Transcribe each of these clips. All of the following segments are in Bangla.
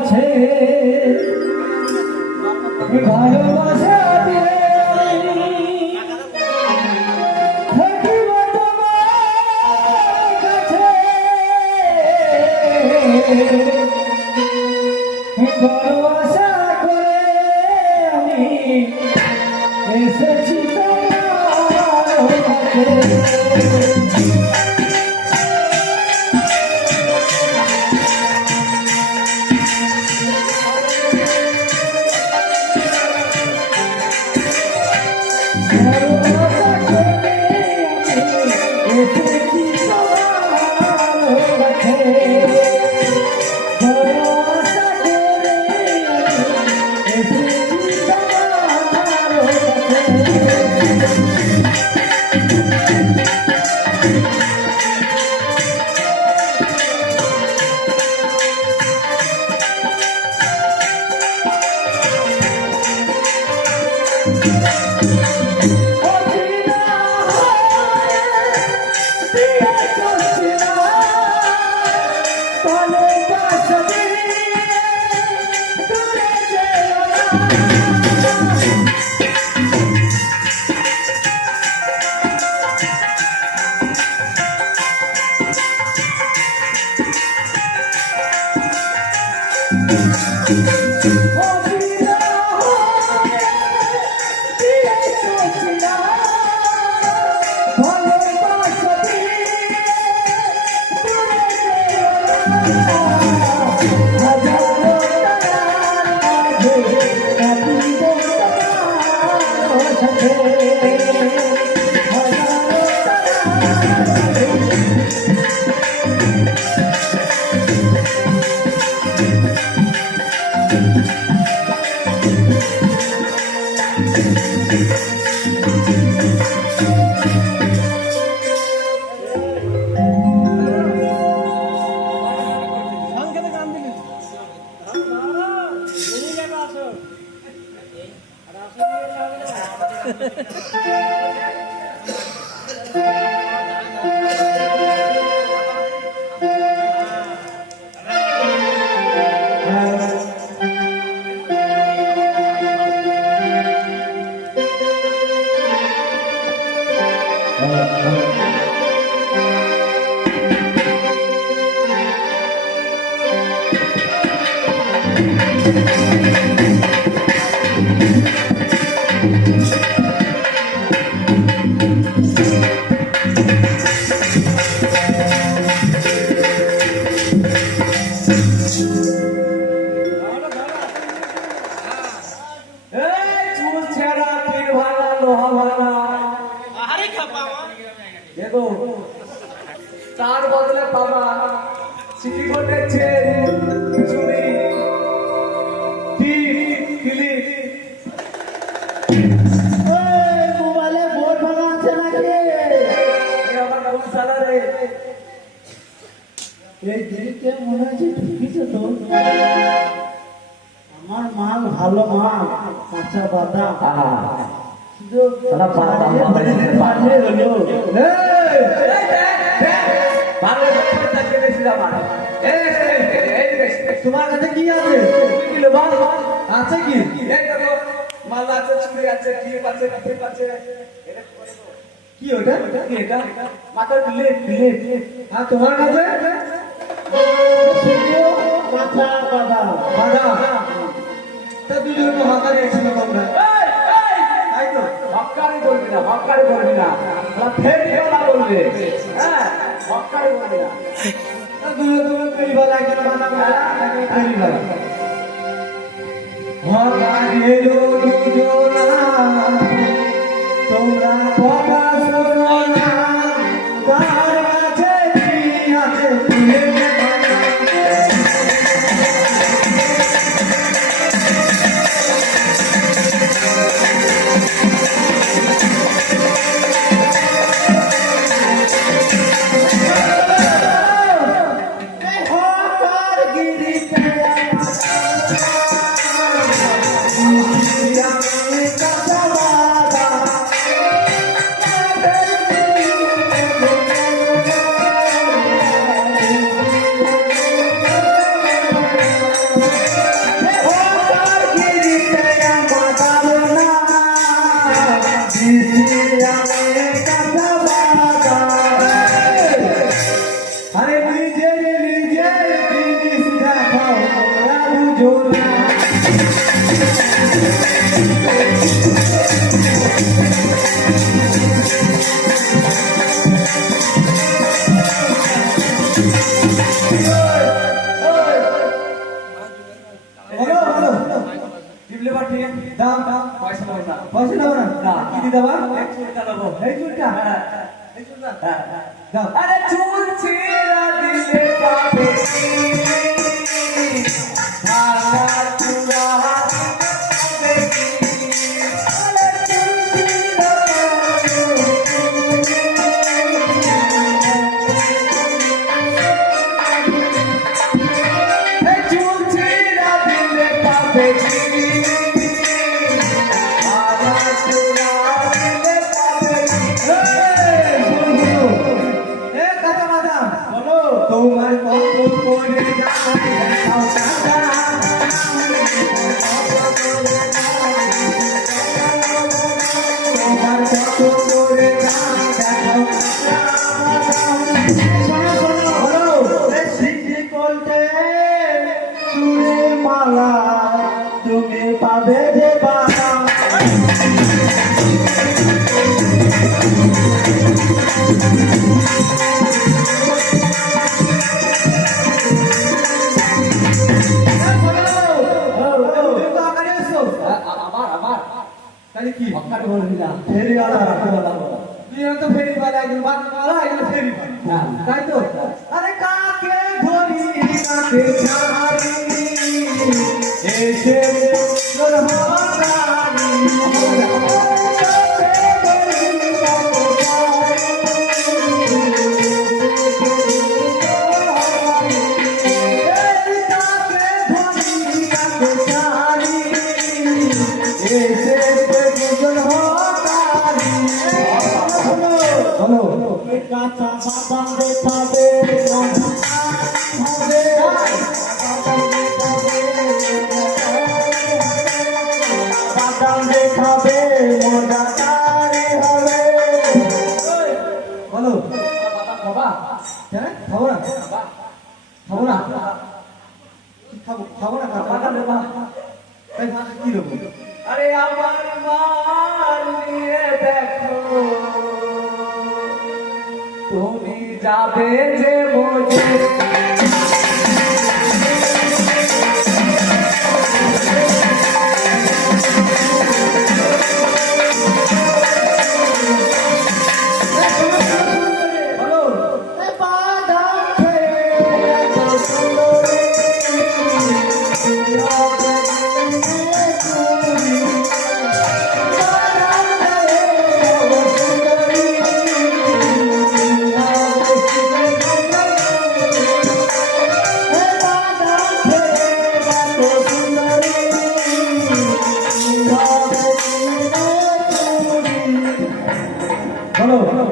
কাছে ভালোবাসা দিয়ে থাকিব তোমার কাছে ভালোবাসা করে আমি এসেছি তোমার কাছে দেখো তার বদলে বাবা সিটি কোর্টের চেন চুরি ক্লিপ মোবাইলে বোর্ড ভাঙা আছে নাকি? আমার কোন সালা রে এই দিকে মনে হচ্ছে ঢুকিছে তো। আমার মাল ভালো মাল, কাঁচা বাদাম। সালা বাদাম পারলে হলো। তোমার কাছে কি আছে? আছে কি? মাল আছে, চুড়ি আছে, ক্লিপ আছে, ক্লিপ আছে। কি ওটা? কি এটা? মাথার ক্লিপ, ক্লিপ। আর তোমার কাছে? কাঁচা বাদাম। বাদাম। তা দুজন হাঁকা দিয়েছিল তোমরা। তাই তো? হক্কারি বলবি না, হক্কারি বলবি না। ফের খেলা বলবে। হ্যাঁ, হক্কারি বলবি না। তুমি পেরিবালা কেন বাদাম পেরিবালা হকারি এলো দুজনা তোমরা কথা শোনো না কার কাছে কি আছে তুলে দাও দাও পয়সা নেবো না। পয়সা নেবো না না। কি দিতে দেবা এই চুলটা নেবো। এই চুলটা হ্যাঁ। এই চুলটা হ্যাঁ, হ্যাঁ। দাও আরে চুল ছিঁড়া দিলে পাবে কি? ভাঙা চূড়া দিলে পাবে কি? আরে চুল ছিঁড়া এই চুল ছিঁড়া দিলে পাবে কি? ভাঙা চূড়া দিলে পাবে কি? এ কাকা মাদাম বলো। তোমার কত করে যায় দেখাও কাকা তোমার কত করে যায় দেখাও শোনো শোনো হলো এই সিটি কোল্টে চুড়ে মালা তুমি পাবে যে বাবা তাহলে কি অক্ষারে বলবি না। ফেরিওয়ালা বলা বলা। তুই তো ফেরিওয়ালা একজন বাংলা একজন ফেরিওয়ালা তাই তো আরে কাকে ধরি কাকে ছাড়ি এসে তোর হাতারি কাঁচা বাদাম দেখাবে বাদাম দেখাবে মজা তারে হবে বলো বাবা বাবা হ্যাঁ খাবো না বাবা খাবো না খাবো খাবো না বাবা দেবা। তাই ভাত কি দেবো আরে আমার মাল নিয়ে দেখো তুমি যাবে যে বোঝে বলো বাদাম খেয়ে এত সুন্দরী বলো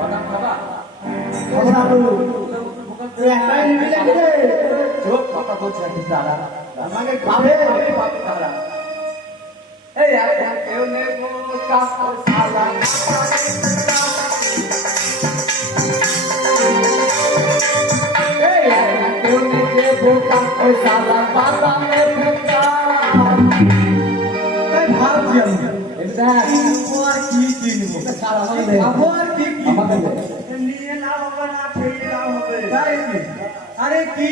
বাদাম খাবা খাবো না বলো তুই একাই নিবি নাকি রে চোখ কথা বলছে নাকি দাদা আমাকে খাবে আমি পাবো দাদা এই একটা কেউ নেবো কাকু সালা এই একটা কেউ নেবো কাকু সালা বাদামের ভুকা তাই ভাবছি আমি এটা কিনবো আর কি কিনবো সারা খাবো আর কি আমাকে কিনবো দে। নিয়ে না হবে না খেয়ে না হবে তাই কি আরে কি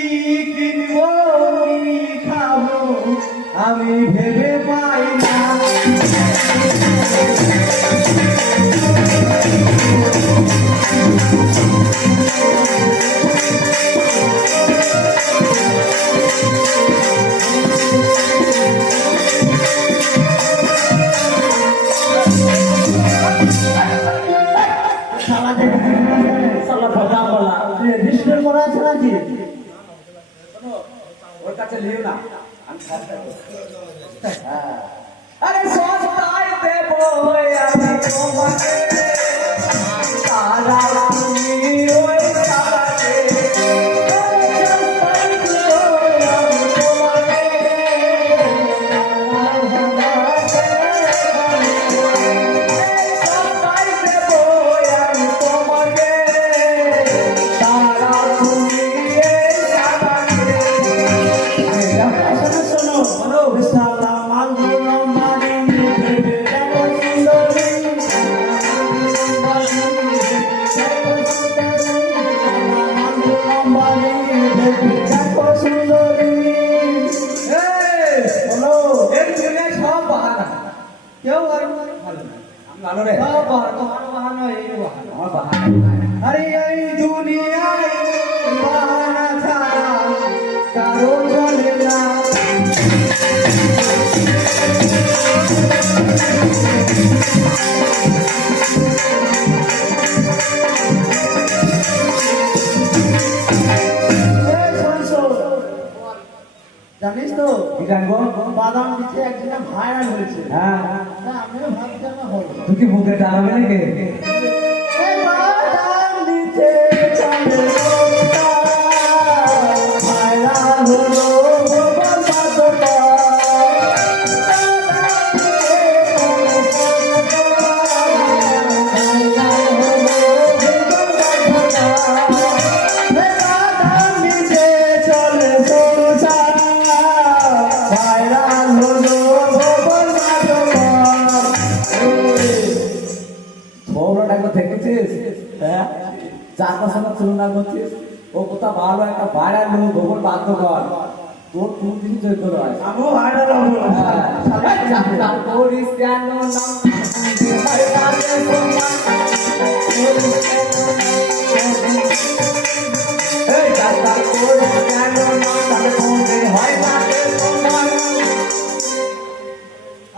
কিনবো কি খাবো আমি ভেবে পাই না শালা দেখে সালা বাদাম বলা রেজিস্টার করা আছে নাকি ওর কাছে নিও না আমি খাবো আরে সস্তায় দেবো আমি তোমাকে তারা তুমি ওই তারাকে সস্তায় দেবো আমি তোমাকে সস্তায় দেবো আমি তোমাকে তারা তুমি এই তারাকে শোনো শোনো শালা মালগুলো মারি ভেবে দেখো সুন্দরী রে সব বাহানা, তোমার বাহানা এই বাহানা। আমার বাহানা আরে এই দুনিয়ায় বাহানা ছাড়া কারো চলে না। এই শোন, শোন। জানিস তো কি জানবো বাদাম দিচ্ছে একদিনে ভাইরাল হয়েছে। হ্যাঁ না, আমিও ভাবছি আমার হলো। তুই কি বুকে টানাবে নাকি এই বাদাম দিচ্ছে চলে লোকটা, ভাইরাল হলো গোপাল বাদশা। বাদাম দিচ্ছে চলে সংসার, ভাইরাল হলো গোপাল বাদশা। বউরা একবার দেখেছিস হ্যাঁ চারটার সময় তুলনা করছিস ও কোথাও ভালো একটা ভাইরাল লোক গোবর বাধ্য কর তোর কোন দিন চৈত্র হয় আমিও ভাইরাল হবো। করিস কেন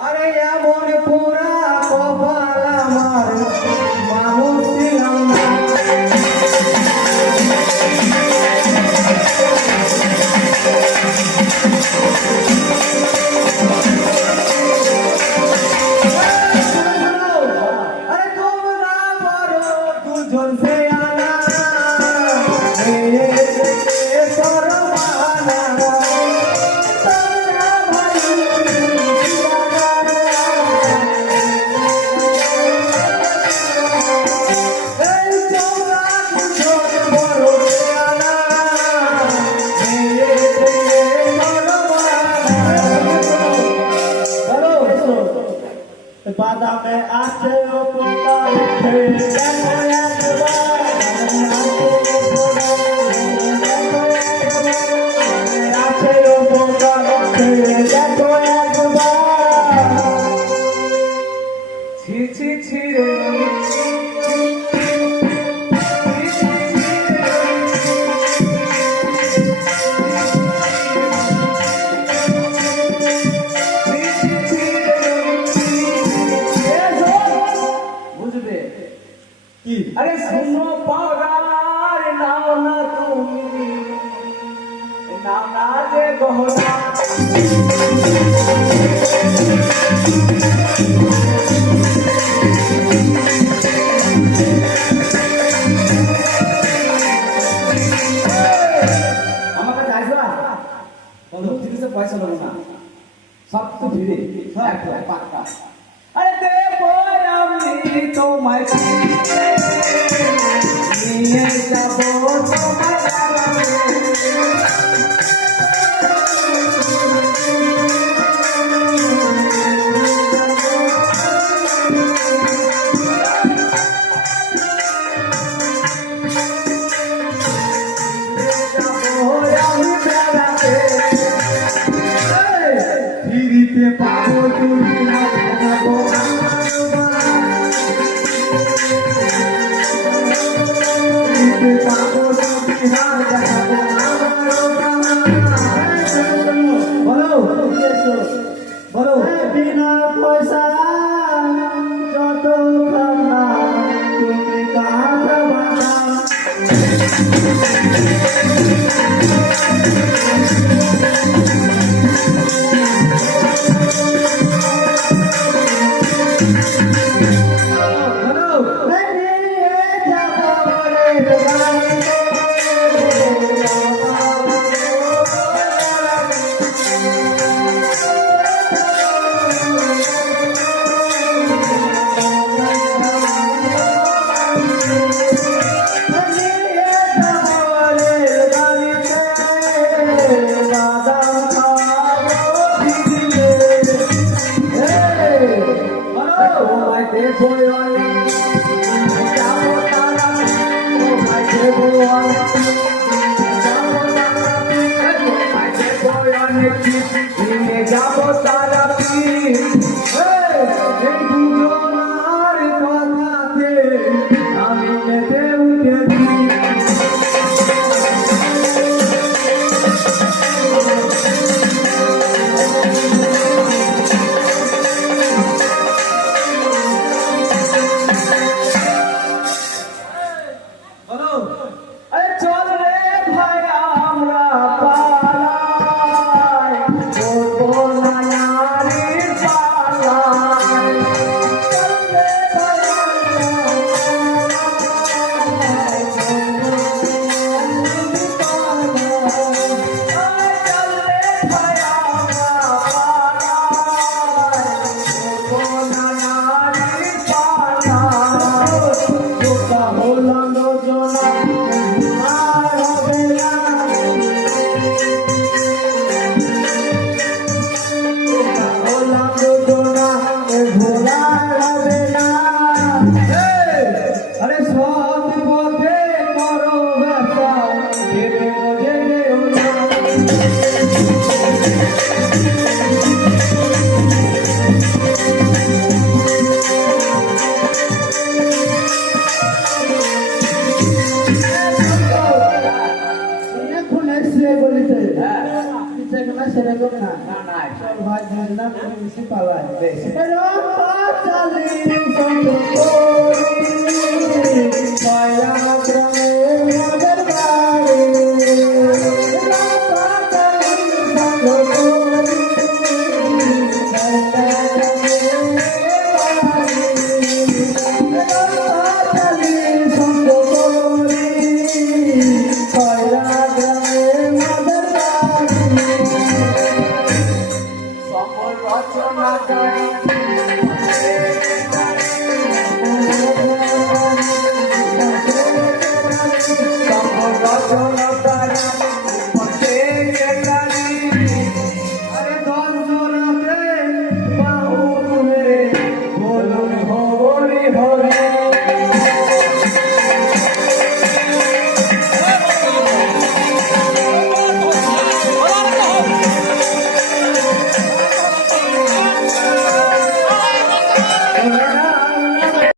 আরে এমন পুরা কপাল আমার, মানুষ ছিলাম না। আরে তোমরা বড় দুজন সে আনা, সরমানা তোমরা ভাই এই তোমরা দুজন বড় আনা, বাদামে আছে উপকার, দেখো একবার আছে উপকার, দেখো একবার। ছি ছি ছি রে বুঝবে কি আরে শুনো পাগার নাও না তুমি নাও না যে গহনা আমার কাছে আসবা বলো জিনিসে পয়সা দেবো না সব তো ফিরে একদম পাক্কা আরে দেবো আমি তোমায় নিয়ে যাবো তোমার ফিরিতে পাবো তুমি না পাবো ফিরিতে পাবো তুমি না দেখাবো বলো বলো বিনা পয়সা যত খানা তুমি কাঁদা বানা যাবো তারা দুজনার এখন এসে বলিতে হ্যাঁ সেখানে সেরকম না না না চল ভাই না তুমি বেশি পালায় বেশ চালি দয়া গ্রামে মদের বাড়ি সকল রচনা গাই